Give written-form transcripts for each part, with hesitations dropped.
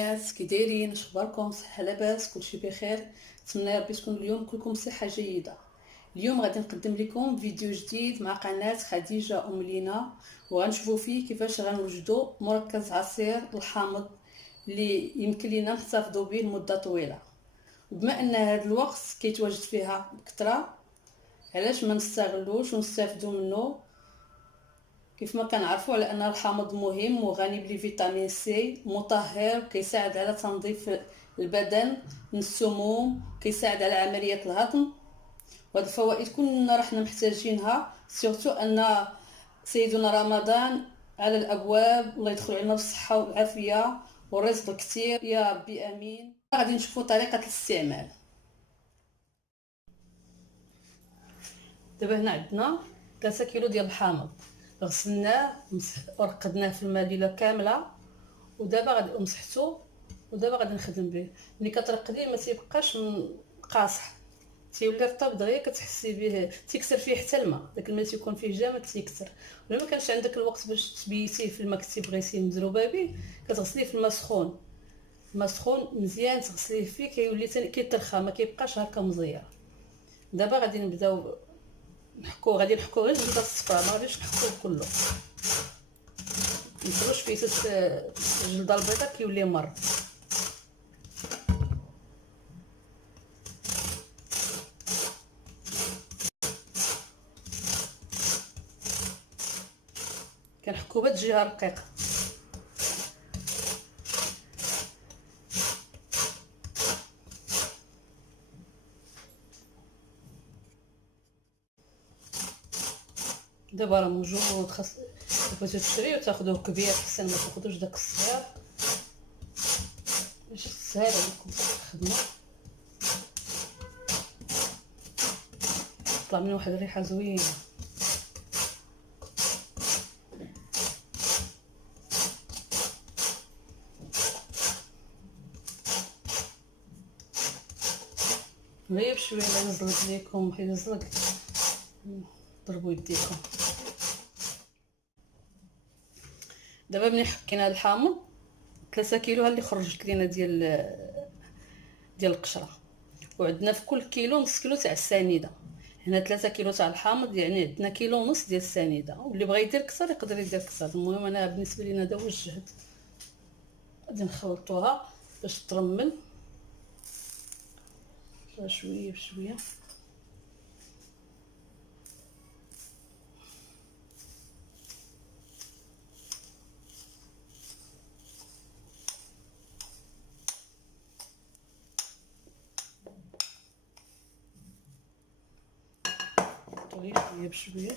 البنات، كي دايرين؟ اخباركم؟ صحه لاباس؟ كلشي بخير؟ نتمنى ربي تكون اليوم كلكم صحه جيده. اليوم غادي نقدم لكم فيديو جديد مع قناه خديجه ام لينا، وغنشوفوا فيه كيفاش غنوجدوا مركز عصير الحامض اللي يمكن لينا نحتفظوا به لمده طويله. وبما ان هذا الوقت كيتواجد فيها بكثره، علاش ما نستغلوش ونستافدوا منه؟ كيف ما كنعرفوا على ان الحامض مهم وغني بفيتامين سي، مطهر، كيساعد على تنظيف البدن من السموم، كيساعد على عمليه الهضم. وهاد الفوائد كلنا رحنا محتاجينها، سورتو ان سيدنا رمضان على الابواب. الله يدخل علينا بالصحه والعافيه والرزق الكثير يا ربي امين. غادي نشوفوا طريقه الاستعمال. دابا هنا عندنا 3 كيلو ديال الحامض، غسلناه ورقدناه في الماء ليله كامله، ودابا غادي مسحتو ودابا غادي نخدم به. ملي كترقديه ما تيبقاش قاصح، تيولي رطب دغيا، كتحسي به تيكسر فيه حتى الماء. داك الماء تيكون فيه جامد تيكسر. ولا ما كانش عندك الوقت باش تبيتيه في الماء، كنتي بغيتيه مزروبه به، كتغسليه في الماء سخون. الماء سخون مزيان تغسليه فيه، كيولي ثاني كيترخى، ما كيبقاش هكا مزير. دابا غادي نبداو نحكو، غادي نحكو غير الجلده الصفراء، ما غاديش نحكوه كله. متبغوش فيه الجلده البيضاء كيولي مر. كنحكو بهاد الجهه رقيقه. دابا راه موجود، خاص بغيتو تشريو تاخذوه كبير احسن ما تاخذوش داك الصغير باش تسهل عليكم الخدمه. طلع منه واحد الريحه زوينه. غير بشويه نزلق ليكم، حيت نزلق ضربوا يديكم. دابا ملي حكينا هاد الحامض 3 كيلو اللي خرجت لينا ديال القشره، وعندنا في كل كيلو نص كيلو تاع السنيده. هنا 3 كيلو تاع الحامض، يعني عندنا كيلو ونص ديال السنيده، واللي بغى يدير كثر يقدر يدير كثر. المهم انا بالنسبه لينا هذا هو الجهد. غادي نخلطوها باش ترمل شويه بشويه. شويه بشويه.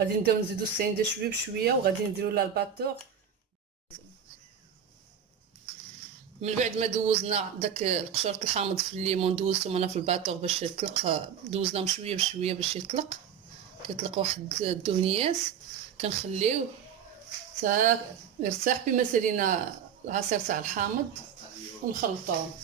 غادي نبداو نزيدو السنيده شويه بشويه، وغادي نديرو لها الباتور. من بعد ما دوزنا داك القشره الحامض في الليمون، دوزتهم انا في الباتور باش يطلق. دوزناهم شويه بشويه باش كيطلق واحد الدهنيات. كنخليوه حتى يرتاح بما سالينا العصير تاع الحامض ونخلطوه.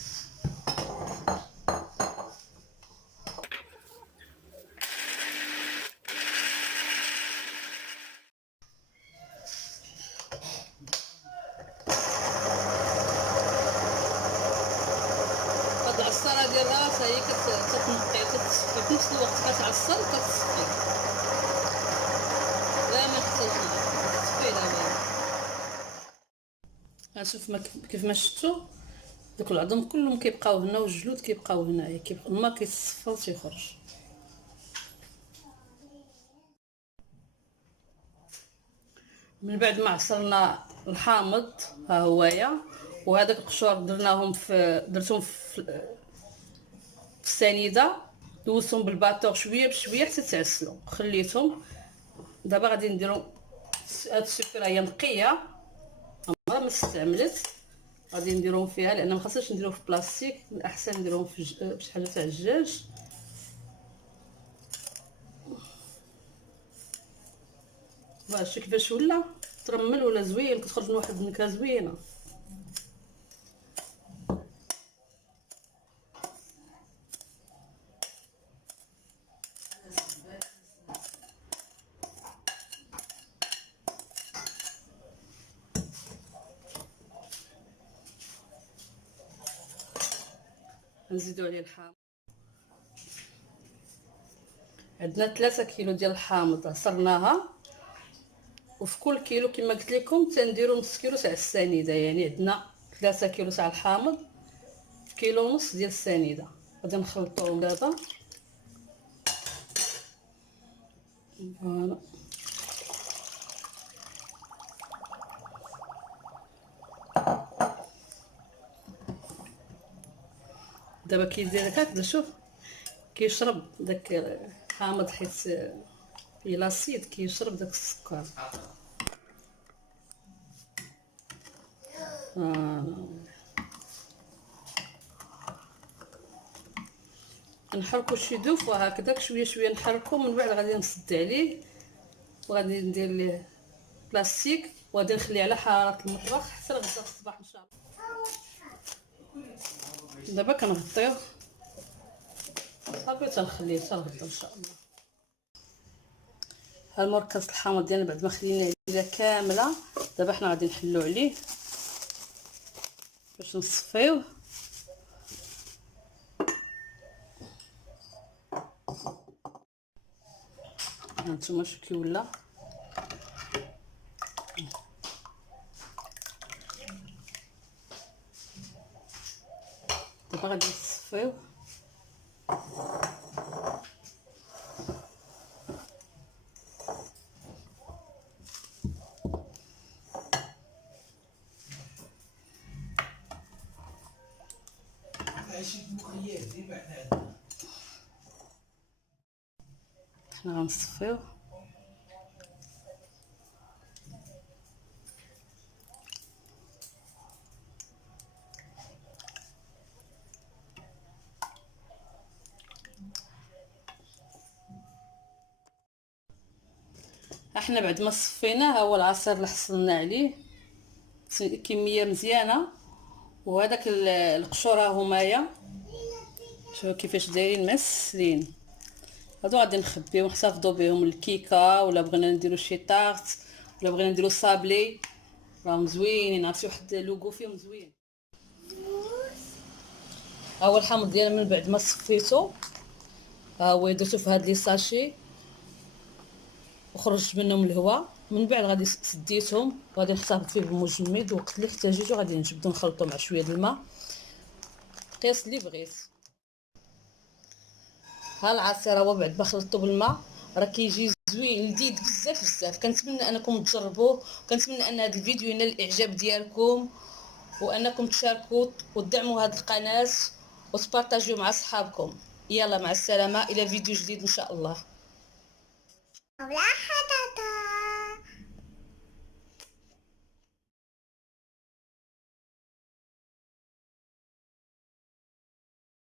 هاد العصاره ديال راسها هي كتنقي، كتصفي في نفس الوقت، كتعصر وكتصفي. لا ما تحتاجش تصفي دابا. غنشوف كيف ما شفتوا دوك العظم كلهم كيبقاو هنا، والجلود كيبقاو هنايا، الماء كيتصفى وتيخرج. من بعد ما عصرنا الحامض ها هويا، وهذاك القشور درتهم في السنيده، دوزتهم بالباطور شويه بشويه حتى تعسلوا، خليتهم. دابا غادي نديرو هاد السكر هي نقيه عمرها ما استعملت، غادي نديرهم فيها لان ما خاصناش نديروه في بلاستيك، من الاحسن نديروهم في شي حاجه تاع الدجاج. شوف كيفاش ولا ترمل ولا زوين، كتخرج من واحد النكهه زوينه. نزيدو عليه الحامض. عندنا 3 كيلو ديال الحامض عصرناها، وفي كل كيلو كما قلت لكم تنديروا نص كيلو تاع السنيده، يعني عندنا 3 كيلو تاع الحامض في كيلو ونص ديال السنيده. غادي نخلطوهم دابا. فوالا دابا كيدير هكذا، شوف كيشرب داك الحامض حيت هي لاسيد، كيشرب داك السكر. نحركو شي دوف وهكذاك شويه شويه نحركو، من بعد غادي نسد عليه وغادي ندير ليه بلاستيك وغادي نخليه على حراره المطبخ حتى لغدا الصباح ان شاء الله. دابا كنغطيوه صافي تنخليه حتى لغدا ان شاء الله. ها المركز الحامض ديالنا بعد ما خلينا عليه كامله، دابا حنا غادي نحلو عليه باش نصفيوه. هانتوما شوف كي ولا. دابا غادي نصفيوه. حنا غنصفيوه. احنا بعد ما صفيناه، ها هو العصير اللي حصلنا عليه كميه مزيانه، وهذاك القشور ها همايا شوفوا كيفاش دايرين معسلين. هادو غادي نخبيو ونحتفظوا بهم الكيكه، ولا بغينا نديرو شي طارت، ولا بغينا نديرو صابلي، راهم زوينين. عرفتي واحد لوغو فيهم زوين. ها هو الحامض ديالنا من بعد ما صفيتو، ها هو درتو في هاد لي ساشي وخرجت منهم الهواء. من بعد غادي سديتهم وغادي نحتفظ فيه بمجمد، وقت اللي احتاجيتو غادي نجبدو نخلطو مع شويه د الماء قياس اللي بغيت. ها العصير هو بعد ما خلطته بالماء راه كيجي زوين لذيذ بزاف بزاف. كنتمنى انكم تجربوه، وكنتمنى ان هذا الفيديو ينال الاعجاب ديالكم، وانكم تشاركوا وتدعموا هذه القناه وتبارطاجيو مع اصحابكم. يلا مع السلامه، الى فيديو جديد ان شاء الله.